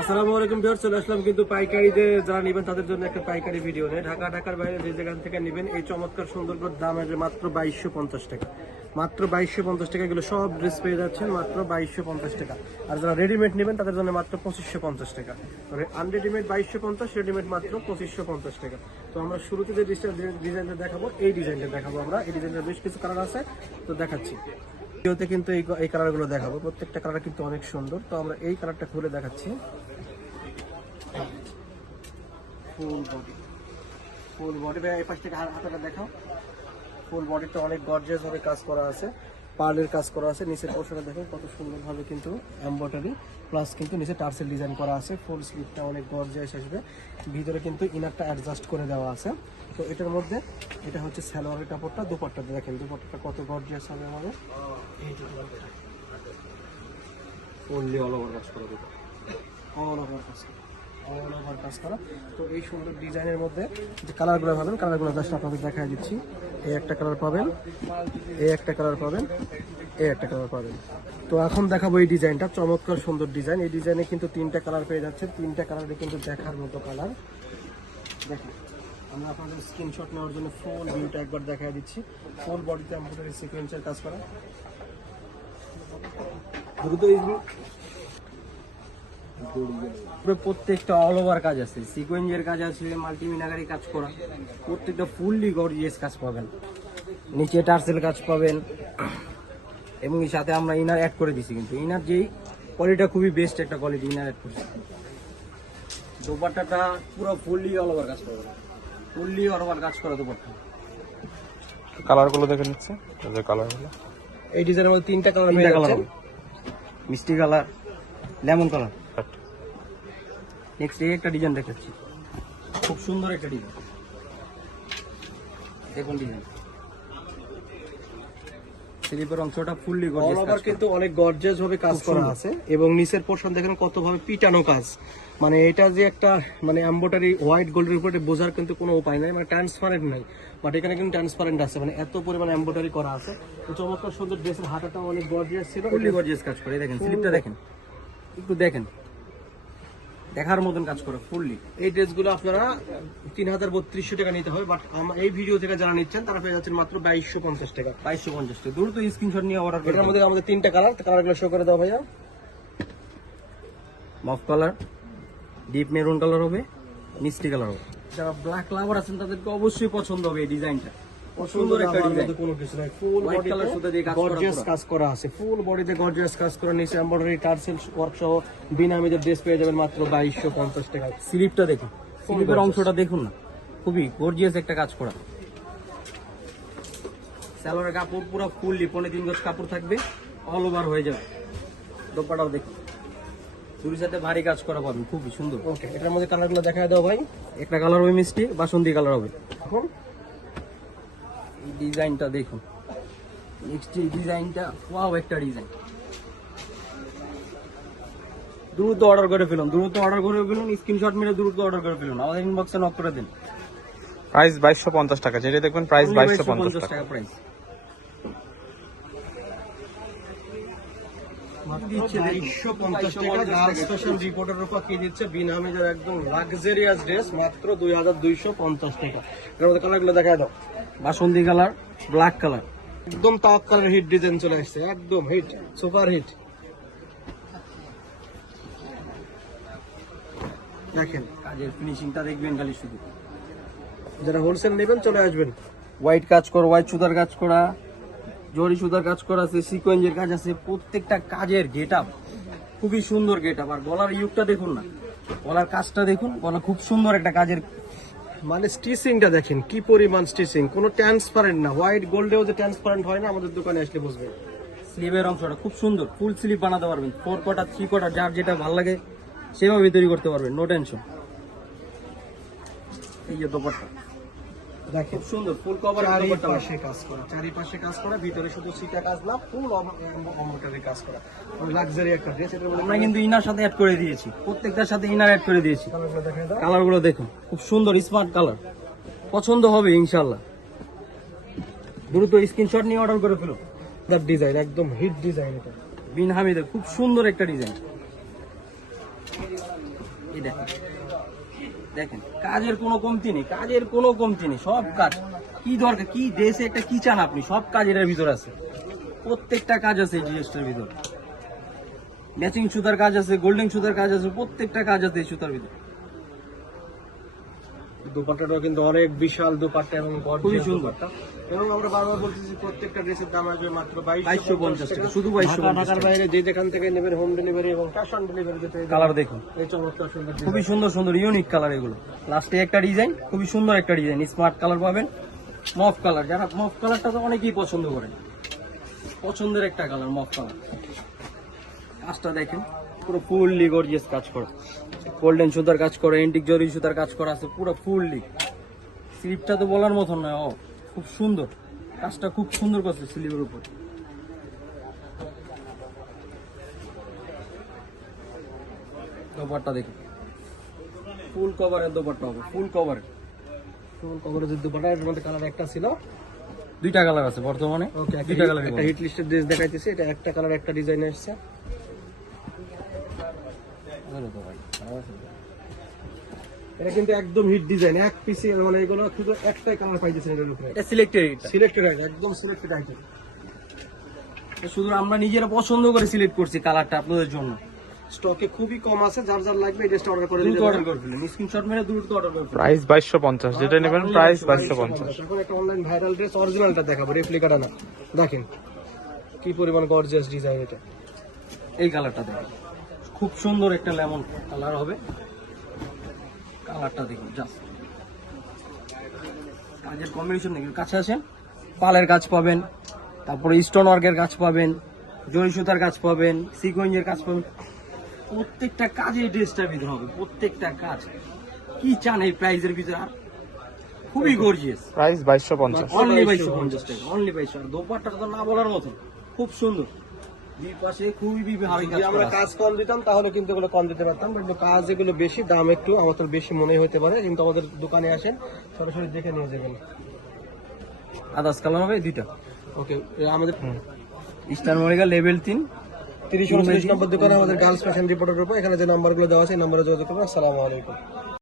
আসসালামু আলাইকুম ভিউয়ার্স, চলে আসলাম কিন্তু পাইকারিতে। যারা নেবেন তাদের জন্য একটা পাইকারি ভিডিও। নেই ঢাকা, ঢাকার বাইরে যে যেখান থেকে নেবেন, এই চমৎকার সুন্দর দাম আসবে মাত্র বাইশশো পঞ্চাশ টাকা। মাত্র বাইশশো পঞ্চাশ টাকা এগুলো সব ড্রেস পেয়ে যাচ্ছেন, মাত্র বাইশশো পঞ্চাশ টাকা। আর যারা রেডিমেড নেবেন, তাদের জন্য মাত্র পঁচিশশো পঞ্চাশ টাকা। তবে আনরেডিমেড বাইশশো পঞ্চাশ রেডিমেড মাত্র পঁচিশশো পঞ্চাশ টাকা। তো আমরা শুরুতে যে ডিজাইনটা দেখাবো, এই ডিজাইনটা দেখাবো আমরা। এই ডিজাইনের বেশ কিছু কালার আছে, তো দেখাচ্ছি। ভিডিওতে কিন্তু এই এই কালারগুলো দেখাবো। প্রত্যেকটা কালার কিন্তু অনেক সুন্দর। তো আমরা এই কালারটা খুলে দেখাচ্ছি। ফুল বডি ফুল বডি এই পাশ থেকে হাতাটা দেখাও। ফুল বডিটা অনেক গর্জিয়াস ভাবে কাজ করা আছে। পার্লের কাজ করা আছে নিচের পোর্শনে দেখেন কত সুন্দরভাবে কিন্তু এমব্রয়ডারি প্লাস কিন্তু নিচে টার্সেল ডিজাইন করা আছে ফুল স্লিভটা অনেক গর্জিয়াস আসবে। ভিতরে কিন্তু ইনারটা অ্যাডজাস্ট করে দেওয়া আছে। তো এটার মধ্যে এটা হচ্ছে স্যালোয়ারের কাপড়টা দুপাট্টাতে দেখেন দুপাট্টাটা কত গর্জিয়াস হবে আমাদের। যে অল ওভার কাজ করে দেবো অল ওভার কাজ করা। কাজ করা। তো এই সুন্দর ডিজাইনের মধ্যে যে কালারগুলো পাবেন, কালারগুলো জাস্ট আপনাদের দেখাই দিচ্ছি। এই একটা কালার পাবেন এই একটা কালার পাবেন এই একটা কালার পাবেন। তো এখন দেখাবো এই ডিজাইনটা, চমৎকার সুন্দর ডিজাইন। এই ডিজাইনে কিন্তু তিনটা কালার পেয়ে যাচ্ছে তিনটা কালারে কিন্তু দেখার মতো কালার। দেখেন, আমরা আপনাদের স্ক্রিনশট নেওয়ার জন্য ফুল ভিউটা একবার দেখাই দিচ্ছি। ফুল বডিতে আমাদের সিকোয়েন্সের কাজ করা। দ্রুত পুরো প্রত্যেকটা অল ওভার কাজ আছে। সিকোয়েন্সের কাজ আছে মাল্টিমিনাগারি কাজ করা। প্রত্যেকটা ফুললি গর্জিয়াস কাজ পাবেন। নিচে টার্সেল কাজ পাবেন। এবং এর সাথে আমরা ইনার অ্যাড করে দিছি কিন্তু। ইনার যেই কোয়ালিটিটা খুবই বেস্ট একটা কোয়ালিটি ইনার অ্যাড করছি। দোপাট্টাটা পুরো ফুললি অল ওভার কাজ পাবেন ফুললি অল ওভার কাজ করা দোপাট্টা। কালারগুলো দেখে নিচ্ছে। এই যে কালারগুলো। এই ডিজাইনের মধ্যে তিনটা কালার তিনটা কালার মিষ্টি কালার লেমন কালার নেক্সট এই একটা ডিজাইন দেখাচ্ছি। খুব সুন্দর একটা ডিজাইন দেখুন ডিজাইন স্লিপের অংশটা ফুললি গর্জিয়াস কিন্তু অনেক গর্জিয়াস ভাবে কাজ করা আছে এবং নিচের পোর্শন দেখেন কত ভাবে পিটানো কাজ। মানে এটা যে একটা মানে এমব্রয়ডারি হোয়াইট গোল্ডের উপরে বোঝার কিন্তু কোনো উপায় নাই মানে ট্রান্সপারেন্ট নাই। বাট এখানে কিন্তু ট্রান্সপারেন্ট আছে মানে এত পরিমাণ এমব্রয়ডারি করা আছে। চমৎকার সুন্দর ড্রেসের হাতাটা অনেক গর্জিয়াস ছিল। ফুললি গর্জিয়াস কাজ করে। দেখেন স্লিপটা দেখেন। একটু দেখেন। দেখার মতন কাজ করে ফুললি এই ড্রেসগুলো আপনারা তিন হাজার বত্রিশশো টাকা নিতে হবে বাট এই ভিডিও থেকে যারা নিচ্ছেন তারা পেয়ে যাচ্ছেন মাত্র বাইশশো পঞ্চাশ টাকা। বাইশশো পঞ্চাশ টাকা। দ্রুত স্ক্রিনশট নিয়ে অর্ডার এটার মধ্যে আমাদের তিনটা কালার কালারগুলো শো করে দাও ভাইয়া। মফ কালার ডিপ মেরুন কালার হবে মিষ্টি কালার হবে। যারা ব্ল্যাক লাভার আছেন তাদেরকে অবশ্যই পছন্দ হবে এই ডিজাইনটা সুন্দর একটা ডিজাইন কোনো কিছু নাই। ফুল White বডিতে সুতা দিয়ে কাজ করা গর্জিয়াস কাজ করা আছে। ফুল বডিতে গর্জিয়াস কাজ করা নিচে এমব্রয়ডারি টার্সেল ওয়ার্ক সহ বিনা ড্রেস পেয়ে যাবেন মাত্র বাইশশো পঞ্চাশ টাকা। স্লিপটা দেখুন স্লিপের অংশটা দেখুন না। খুবই গর্জিয়াস একটা কাজ করা। কাপড় পুরো ফুললি পনেরো তিন গজ কাপড় থাকবে অল ওভার হয়ে যাবে। দোপাটাও দেখুন। সাথে ভারী কাজ করা পাবেন খুবই সুন্দর। ওকে এটার মধ্যে কালারগুলো দেখা দাও ভাই। একটা কালার হবে মিষ্টি বাসন্তী কালার হবে। এখন? এই ডিজাইনটা দেখুন। নেক্সট এই ডিজাইনটা ওয়াও একটা ডিজাইন। দ্রুত অর্ডার করে ফেলুন দ্রুত অর্ডার করে ফেলুন স্ক্রিনশট মেরে দ্রুত অর্ডার করে ফেলুন আমাদের ইনবক্সে নক করে দিন। প্রাইস বাইশশো পঞ্চাশ টাকা যেটা দেখবেন প্রাইস বাইশশো পঞ্চাশ টাকা প্রাইস একদম লাক্সারিয়াস ড্রেস মাত্র দুই হাজার দুইশো পঞ্চাশ টাকা। দেখা দাও। বাসন্তী কালার ব্ল্যাক কালার। একদম তাওয়াক্কালের হিট ডিজাইন চলে আসছে একদম হিট সুপার হিট দেখেন কাজের ফিনিশিংটা দেখবেন খালি শুধু। যারা হোলসেল নেবেন চলে আসবেন। হোয়াইট কাজ করা হোয়াইট সুতার কাজ করা জরি সুতার কাজ করা আছে সিকোয়েন্সের কাজ আছে প্রত্যেকটা কাজের গেট আপ খুবই সুন্দর গেট আপ আর গলার ইউকটা দেখুন না। গলার কাজটা দেখুন গলা খুব সুন্দর একটা কাজের মানে স্টিচিংটা দেখেন, কি পরিমাণ স্টিচিং? কোনো ট্রান্সপারেন্ট না। হোয়াইট গোল্ডেও যে ট্রান্সপারেন্ট হয় না, আমাদের দোকানে আসলে বুঝবেন। স্লিভের অংশটা খুব সুন্দর ফুল স্লিভ বানাতে পারবেন। ফোর কটা থ্রি কটা যার যেটা ভালো লাগে, সেভাবে তৈরি করতে পারবেন নো টেনশন এই যে দোপাট্টা। দেখেন খুব সুন্দর ফুল কভার চারিপাশে কাজ করা চারিপাশে কাজ করা ভিতরে শুধু সিটা কাজ না ফুল অমরটারে কাজ করা। লাক্সারি একটা ড্রেস আমরা কিন্তু ইনার সাথে অ্যাড করে দিয়েছি। প্রত্যেকটার সাথে ইনার অ্যাড করে দিয়েছি। কালারগুলো দেখুন খুব সুন্দর স্মার্ট কালার পছন্দ হবে ইনশাল্লাহ দ্রুত স্ক্রিনশট নিয়ে অর্ডার করে ফেলো। দ্যাট ডিজাইন একদম হিট ডিজাইন এটা। বিন হামিদের খুব সুন্দর একটা ডিজাইন দেখেন, কাজের কোনো কমতি নেই, কাজের কোনো কমতি নেই, সব কাজ। কি দরকার, কি দেশে একটা কি চান আপনি? সব কাজ এটার ভিতর আছে। প্রত্যেকটা কাজ আছে এই জিনিসটার ভিতর। ম্যাচিং সুতার কাজ আছে গোল্ডেন সুতার কাজ আছে, প্রত্যেকটা কাজ আছে এই সুতার ভিতর। দুপাট্টাটাও কিন্তু অনেক বিশাল দুপাট্টা এবং খুবই সুন্দর। এবং আমরা বারবার বলতেছি প্রত্যেকটা ড্রেসের দাম আসবে মাত্র বাইশশো পঞ্চাশ টাকা শুধু বাইশশো বাইরে যে যেখান থেকে নেবেন হোম ডেলিভারি এবং ক্যাশ অন ডেলিভারি কালার দেখুন। এই চমৎকার সুন্দর খুবই সুন্দর সুন্দর ইউনিক কালার এগুলো। লাস্টে একটা ডিজাইন খুবই সুন্দর একটা ডিজাইন স্মার্ট কালার পাবেন মফ কালার যারা মফ কালারটা তো অনেকেই পছন্দ করে পছন্দের একটা কালার মফ কালার কাজটা দেখেন। পুরো ফুললি গর্জিয়াস কাজ করা। গোল্ডেন সুতার কাজ করা এন্টিক জরি সুতার কাজ করা আছে পুরো ফুললি স্লিপটা তো বলার মতন নয় ও খুব সুন্দর। কাজটা খুব সুন্দর করছে স্লিপের উপর। দোপাট্টা দেখুন ফুল কভারের দোপাট্টা হবে ফুল কভারের ফুল কভারেজের দুপাট্টা এর মধ্যে কালার একটা ছিল। দুইটা কালার আছে বর্তমানে ওকে দুইটা কালার একটা হিট লিস্টের ড্রেস দেখাইতেছি এটা একটা কালার একটা ডিজাইন এসেছে। এটা কিন্তু একদম হিট ডিজাইন এক পিসি মানে এগুলো শুধু একটাই কালার পাইতেছেন এটার উপরে। এটা সিলেক্টেড এটা সিলেক্টেড একদম সিলেক্টেড আইটেম শুধু আমরা নিজেরা পছন্দ করে সিলেক্ট করছি কালারটা আপনাদের জন্য। স্টকে খুবই কম আছে যার যার লাগবে এই ড্রেসটা অর্ডার করে দিতে অর্ডার করে ফেলেন স্ক্রিনশট মেরে দ্রুত অর্ডার করে ফেলেন প্রাইস বাইশশো পঞ্চাশ যেটা নেবেন প্রাইস বাইশশো পঞ্চাশ। এখন একটা অনলাইন ভাইরাল ড্রেস অরিজিনালটা দেখাবো রেপ্লিকাটা না। দেখেন কি পরিমাণ গর্জিয়াস ডিজাইন এটা। এই কালারটা দেখুন। খুব সুন্দর একটা লেমন কালার হবে। কালারটা দেখুন জাস্ট কাজের কম্বিনেশন দেখুন কাছে আছেন পালের গাছ পাবেন তারপরে স্টোন ওয়ার্কের কাজ পাবেন জয় সুতার কাজ পাবেন সিকোয়েন্সের কাজ পাবেন। প্রত্যেকটা কাজে এই ড্রেসটার ভিতরে হবে প্রত্যেকটা কাজ। কি চান এই প্রাইজের ভিতরে? আর খুবই গর্জিয়াস প্রাইস বাইশশো পঞ্চাশ। অনলি বাইশশো পঞ্চাশ টাকা অনলি বাইশশো আর দোপাট্টাটা তো না বলার মতো খুব সুন্দর। দুই খুবই কাজ যদি আমরা কাজ কম দিতাম তাহলে কিন্তু এগুলো কম দিতে পারতাম বাট কাজ এগুলো বেশি দাম একটু আমাদের বেশি মনে হতে পারে। কিন্তু আমাদের দোকানে আসেন সরাসরি দেখে নিয়ে যাবেন। কালার হবে দুইটা? ওকে আমাদের স্টার মরিগা লেভেল তিন। তিরিশ উনত্রিশ নম্বর দোকানে আমাদের গার্লস ফ্যাশন রিপোর্টের উপর এখানে যে নাম্বারগুলো দেওয়া আছে এই নাম্বারে যোগাযোগ করবেন আসসালামু আলাইকুম।